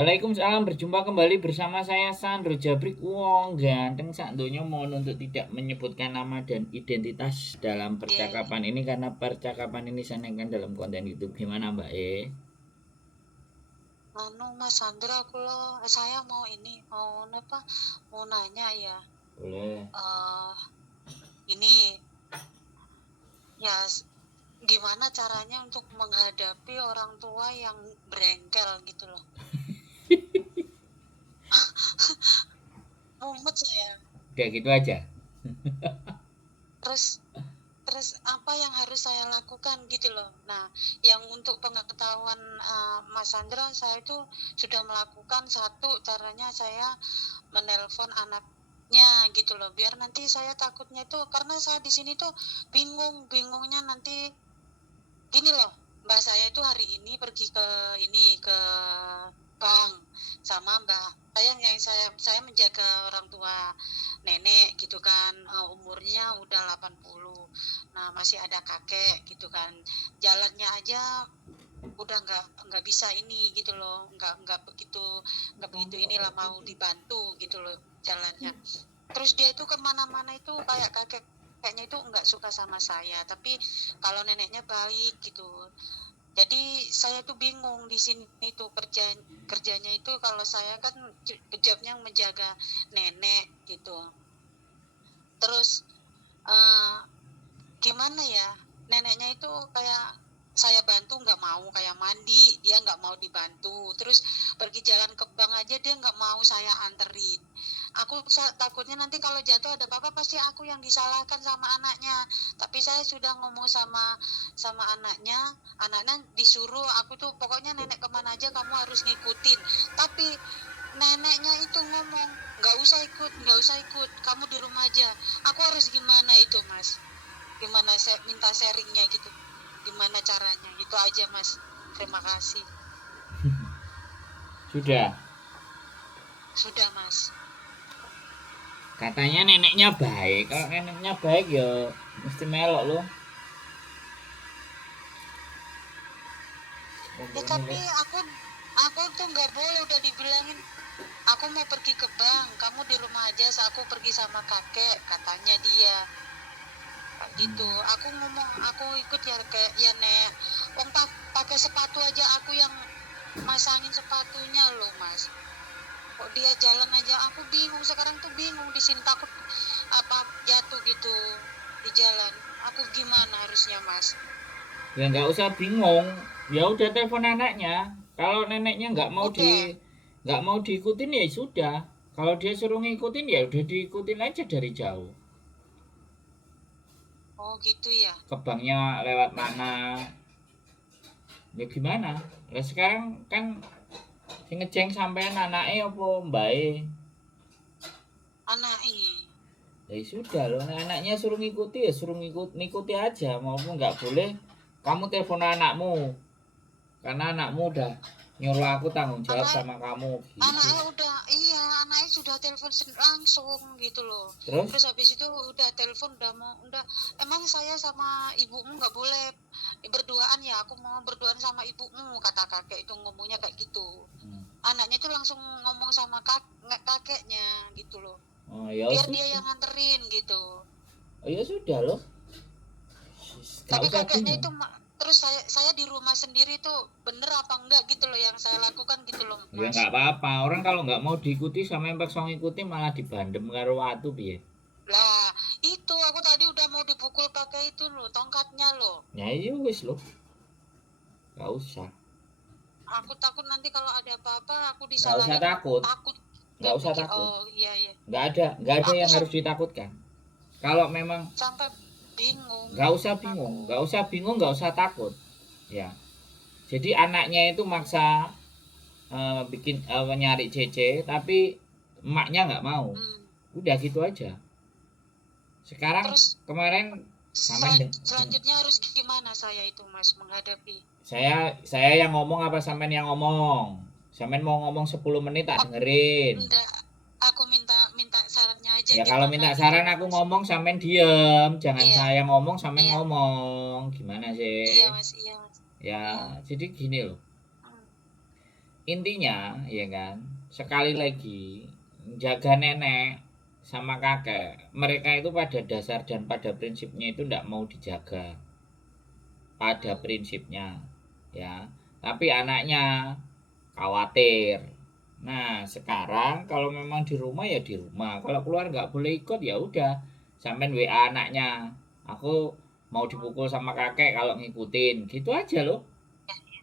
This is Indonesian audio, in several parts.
Waalaikumsalam, berjumpa kembali bersama saya Sandro Jabrik. Wong ganteng sak donya mohon untuk tidak menyebutkan nama dan identitas dalam Iya, iya. percakapan ini karena percakapan ini saya naikkan dalam konten YouTube. Gimana Mbak E? Mas Sandra, saya mau apa? Mau nanya ya. Boleh. eh ini ya gimana caranya untuk menghadapi orang tua yang berengkel gitu loh. Mumet saya. Kayak gitu aja. Terus terus apa yang harus saya lakukan gitu loh. Nah, yang untuk pengetahuan Mas Sandra, saya itu sudah melakukan satu caranya saya menelpon anaknya gitu loh, biar nanti saya takutnya itu karena saya di sini tuh bingungnya nanti gini loh. Mbak saya itu hari ini pergi ke bank sama mbak saya yang saya menjaga orang tua nenek gitu kan, umurnya udah 80. Nah, masih ada kakek gitu kan, jalannya aja udah nggak bisa ini gitu loh, nggak begitu inilah mau dibantu gitu loh jalannya. Terus dia itu kemana-mana itu kayak kakeknya itu nggak suka sama saya, tapi kalau neneknya baik gitu. Jadi saya tuh bingung di sini tuh kerjanya itu, kalau saya kan jobnya menjaga nenek gitu. Terus uh, gimana ya, neneknya itu kayak saya bantu nggak mau, kayak mandi dia nggak mau dibantu, terus pergi jalan ke bank aja dia nggak mau saya anterin. Aku takutnya nanti kalau jatuh ada apa-apa pasti aku yang disalahkan sama anaknya. Tapi saya sudah ngomong sama anaknya disuruh aku tuh pokoknya nenek kemana aja kamu harus ngikutin. Tapi neneknya itu ngomong nggak usah ikut, kamu di rumah aja. Aku harus gimana itu mas? Gimana saya minta sharingnya gitu, gimana caranya? Itu aja mas, terima kasih. Sudah. Sudah mas. Katanya neneknya baik. Kalau neneknya baik ya mesti melok loh. Ya tapi aku tuh nggak boleh, udah dibilangin aku mau pergi ke bank, kamu di rumah aja, aku pergi sama kakek katanya dia gitu. Aku ngomong aku ikut ya, kayak ya nek wong pakai sepatu aja aku yang masangin sepatunya loh mas. Kok dia jalan aja aku bingung, sekarang tuh bingung di sini, takut apa jatuh gitu di jalan. Aku gimana harusnya mas? Ya nggak usah bingung. Ya udah telepon neneknya. Kalau neneknya Udah. nggak mau diikutin ya sudah. Kalau dia suruh ngikutin ya udah diikutin aja dari jauh. Oh gitu ya. Ke banknya lewat mana? Ya gimana? Lah sekarang kan sing ngejeng sampean anake apa mbae? Anak ini. Ya sudah loh, nah, anaknya suruh ngikuti ya suruh ngikuti aja maupun nggak boleh kamu telepon anakmu karena anakmu udah nyuruh aku tanggung jawab anak sama kamu gitu. Anaknya udah, iya, anaknya sudah telepon langsung gitu loh. Terus Terus habis itu udah telepon, udah emang saya sama ibumu nggak boleh berduaan ya, aku mau berduaan sama ibumu kata kakek itu, ngomongnya kayak gitu. Anaknya itu langsung ngomong sama kakeknya gitu loh, oh ya biar dia sudah. yang nganterin gitu. Oh ya sudah loh. Gak Tapi usah kakeknya bingung. itu terus saya di rumah sendiri tuh bener apa enggak gitu loh yang saya lakukan gitu loh Ya mas. nggak apa-apa. Orang kalau nggak mau diikuti sama yang paksa ngikuti malah dibandem karo watu piye. Lah, itu aku tadi udah mau dipukul pakai itu loh, tongkatnya loh. Ya iya wis loh. Nggak usah. Aku takut nanti kalau ada apa-apa aku Nggak usah disalahin, takut. takut. Nggak Gak usah mikir, takut. oh iya iya. Nggak ada Aku yang harus ditakutkan. Kalau memang sampai bingung nggak usah bingung, aku. nggak usah takut. Ya. Jadi anaknya itu maksa bikin nyari CC tapi emaknya nggak mau. Hmm. Udah gitu aja. Sekarang Terus kemarin sampean deh. selanjutnya harus gimana saya itu mas menghadapi? Saya yang ngomong apa sampean yang ngomong? Sampean mau ngomong 10 menit tak Aku, dengerin. enggak, aku minta minta sarannya aja Ya kalau gimana minta gitu saran loh aku mas. ngomong sampean diem, jangan Iya saya ngomong sampean iya ngomong. Gimana sih? iya mas, iya mas. Ya, Iya. jadi gini loh. Hmm. intinya ya kan, sekali lagi jaga nenek sama kakek, mereka itu pada dasar dan pada prinsipnya itu tidak mau dijaga pada prinsipnya ya, tapi anaknya khawatir. Nah sekarang kalau memang di rumah ya di rumah, kalau keluar nggak boleh ikut ya udah, sampean WA anaknya, aku mau dipukul sama kakek kalau ngikutin, gitu aja loh,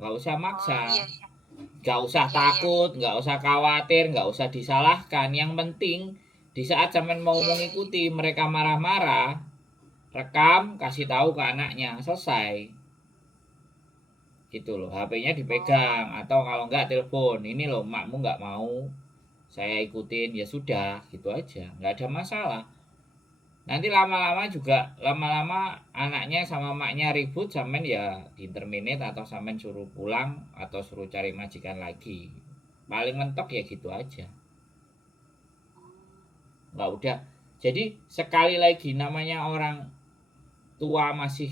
nggak usah Oh maksa. iya iya Nggak usah iya iya takut, nggak usah khawatir, nggak usah disalahkan. Yang penting di saat sampean mau iya iya iya. mengikuti mereka marah-marah, rekam, kasih tahu ke anaknya, selesai. Gitu loh, HP-nya Oh dipegang atau kalau nggak telepon. Ini loh, makmu nggak mau saya ikutin, ya sudah, gitu aja. Nggak ada masalah. Nanti lama-lama anaknya sama maknya ribut, sampean ya di-terminate atau sampean suruh pulang atau suruh cari majikan lagi. Paling mentok ya gitu aja. Nggak udah. Jadi sekali lagi, namanya orang tua masih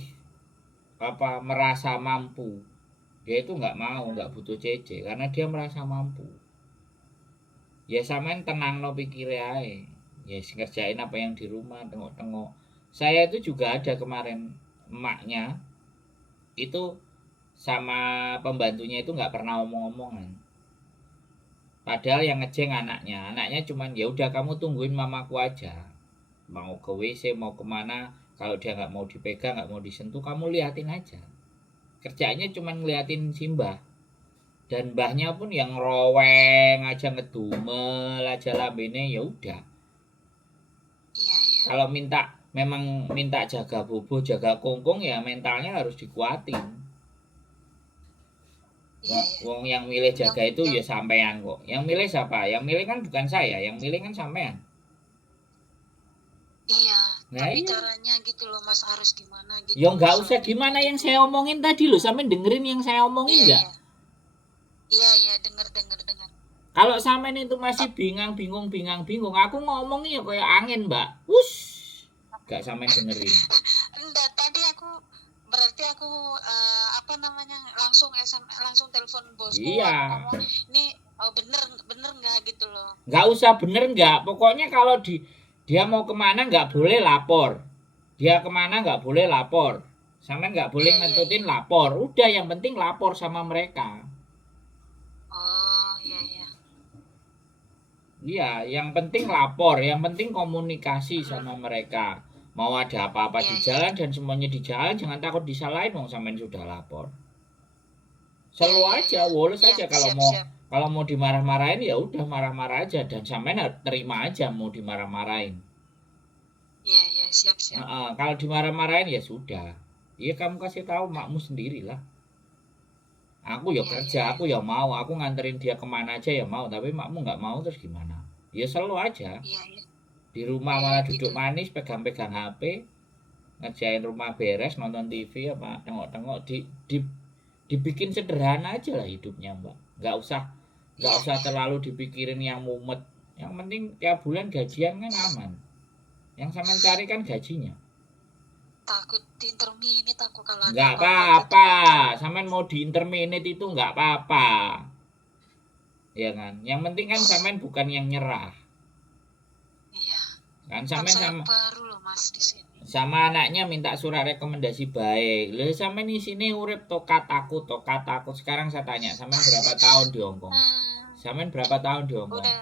merasa mampu, dia itu nggak mau, nggak butuh CC karena dia merasa mampu. Ya sampean tenang no pikir ae, ya ngerjain apa yang di rumah, tengok-tengok. Saya itu juga ada kemarin, emaknya itu sama pembantunya itu nggak pernah omong-omongan, padahal yang ngejeng anaknya cuman ya udah kamu tungguin mamaku aja, mau ke WC mau kemana, kalau dia nggak mau dipegang nggak mau disentuh kamu liatin aja. Kerjanya cuman ngeliatin Simbah, dan mbahnya pun yang roweng aja, ngedumel aja lambene, ya udah. iya iya Kalau memang minta jaga bobo jaga kongkong ya mentalnya harus dikuatin. iya iya. Wong yang milih Yang jaga itu yang ya sampean kok. Yang milih siapa? Yang milih kan bukan saya, yang milih kan sampean. iya. Nah Tapi iya. caranya gitu loh Mas, harus gimana gitu Ya nggak usah selanjutnya gimana yang gitu. saya omongin tadi loh, sampean dengerin yang saya omongin Iya nggak? iya iya iya, dengar dengar dengar. Kalau sampean itu masih Tak bingung, aku ngomongnya ya kayak angin, Mbak. Wush, gak sampean dengerin. enggak, tadi aku berarti aku apa namanya, langsung SMS, langsung telepon bosku, aku Iya, ngomong ini, oh, bener bener nggak gitu loh. nggak usah bener nggak. Pokoknya kalau dia mau kemana nggak boleh lapor. Dia kemana nggak boleh lapor. Sampean nggak boleh Iya iya iya. ngentutin lapor. Udah, yang penting lapor sama mereka. Oh iya iya. Iya, yang penting lapor, yang penting komunikasi sama mereka. Mau ada apa-apa Iya di iya jalan dan semuanya di jalan, jangan takut disalahin wong sampean sudah lapor. iya Selalu iya aja, iya. woles Iya aja, kalau siap mau siap. dimarah-marahin ya udah marah-marah aja, dan sampean terima aja mau dimarah-marahin. Iya iya siap siap. Kalau dimarah-marahin ya sudah. Iya, kamu kasih tahu makmu sendirilah. Aku ya Iya iya kerja, iya. aku ya mau, aku nganterin dia kemana aja ya mau, tapi makmu nggak mau terus gimana? Ya selalu aja. Iya iya. Di rumah Iya malah gitu. duduk manis, pegang-pegang HP, ngerjain rumah beres, nonton TV apa, tengok-tengok, di dibikin sederhana aja lah hidupnya, Mbak. Nggak Iya usah iya. terlalu dipikirin yang mumet. Yang penting tiap bulan gajian kan aman. Yang sampean cari kan gajinya. Takut interminit aku kalau ada Nggak apa-apa gitu apa-apa, nanti. sampean mau di interminate itu nggak apa-apa, ya kan. Yang penting kan sampean bukan yang nyerah, Iya. kan. Kan Sampean saya sama baru loh Mas di sini. anaknya minta surat rekomendasi baik. Lah sampean di sini urip tokat takut. Sekarang saya tanya, sampean berapa tahun di Hongkong? Hmm, Sampean berapa tahun di Hongkong? udah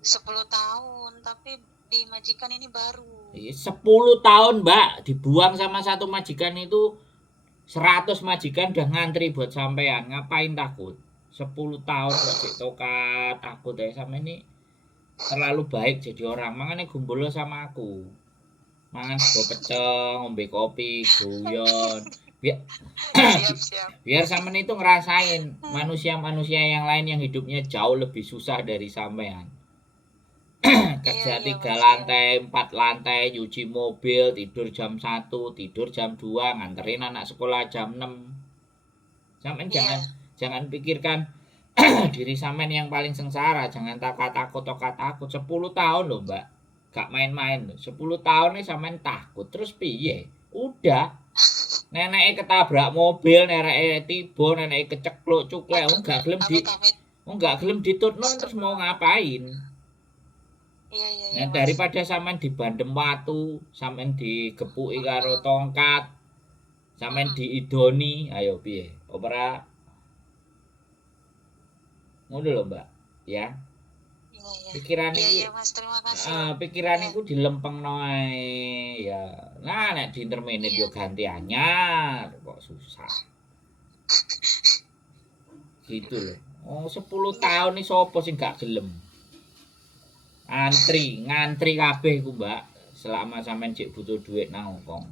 10 tahun, tapi di majikan ini baru. 10 tahun, Mbak. Dibuang sama satu majikan itu 100 majikan udah ngantri buat sampean. Ngapain takut? 10 tahun kok cek tokat takut ya. Sama ini terlalu baik jadi orang. Makanya gumbul sama aku. Mangan sego pecel, ngombe kopi, guyon. Biar Siap siap. biar sampean itu ngerasain Hmm, manusia-manusia yang lain yang hidupnya jauh lebih susah dari sampean. iya Kerja iya 3 Mas ya. lantai, 4 lantai, nyuci mobil, tidur jam 1, tidur jam 2, nganterin anak sekolah jam 6. Sampean jangan Iya. jangan pikirkan diri sampean yang paling sengsara, jangan takut 10 tahun loh, Mbak. Gak main-main loh. 10 tahun nih sampean takut terus piye? Udah, neneknya ketabrak mobil, neneknya tiba, neneknya kecekluk cuklek, Aduh, gak gelem amit-amit. Enggak gelem ditutno terus mau ngapain? Iya iya iya Nah, Mas. daripada sampean dibandem watu, sampean digepuki karo tongkat, sampean diidoni, ayo piye? Ora ngono lho, Mbak. Ya. Iya iya. Pikiran Iya iki iya Mas, terima kasih loh. pikiran Iya. iku dilempengno ae ya. Nah, nek di intermenit Iya. yo ganti anyar kok susah. Gitu loh. Oh, 10 Iya. tahun nih sopo sing gak gelem. Ngantri kabeh ku, Mbak. Selama sampean cek butuh duit nang Hongkong.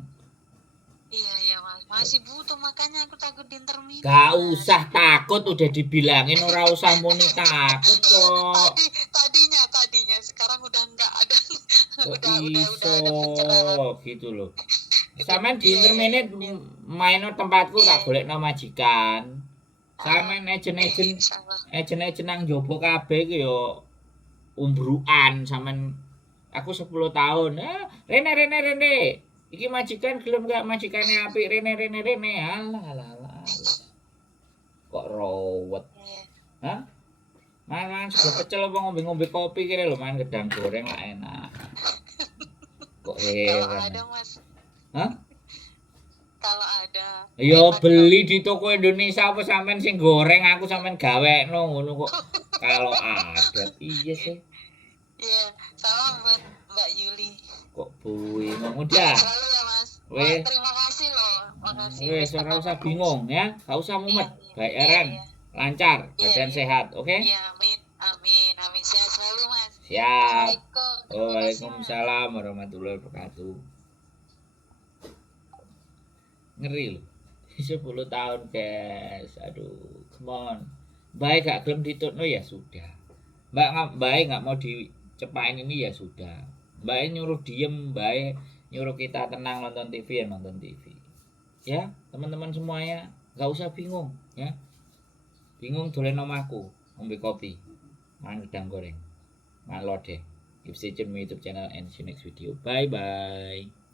Iya iya Mas, masih butuh makanya aku takut di intermittent Gak Mas. usah takut, udah dibilangin ora usah muni takut kok. Tadinya sekarang udah enggak ada. Kok Udah iso ada pencerahan. gitu loh. Sampean di Iya iya iya. intermenit main tempatku Iya. tak golekno majikan. Sampean Insyaallah. ejen nang njaba kabeh ku yo umbrukan sampean aku 10 tahun. Rene. Iki majikan gelem gak majikane apik Rene. Alah. Kok rowet. Iya. Hah? Mangan sego pecel apa ngombe-ngombe kopi kira lho mangan gedang goreng lah enak. Kok Kalau heran. ada Mas. Hah? Kalau ada. Ya Enak beli dong. di toko Indonesia apa sampean sing goreng aku sampean gawekno ngono kok. Kalau ada iya sih. Iya, salam buat Mbak Yuli. Kok bui ngomong dah. Selalu ya Mas. Weh. Terima kasih loh. Makasih. Wes ora usah bingung ya. Gak usah mumet. Bayaran. Iya. Lancar, badan Iya. sehat, oke? Iya, amin. Sehat selalu Mas. Siap. Assalamualaikum. Terima kasih, Mas. Waalaikumsalam warahmatullahi wabarakatuh. Ngeri loh. 10 tahun, guys. Aduh, come on. Baik gak gelem ditutno ya sudah. Mbak nggak mau dicepain ini ya sudah. Mbak nyuruh diem, Mbak nyuruh kita tenang nonton TV ya nonton TV. Ya, teman-teman semuanya nggak usah bingung ya. Bingung dolen omahku, ngombe kopi, mangan gedang goreng. Malode. Keep stay tune my YouTube channel and see you next video. Bye bye.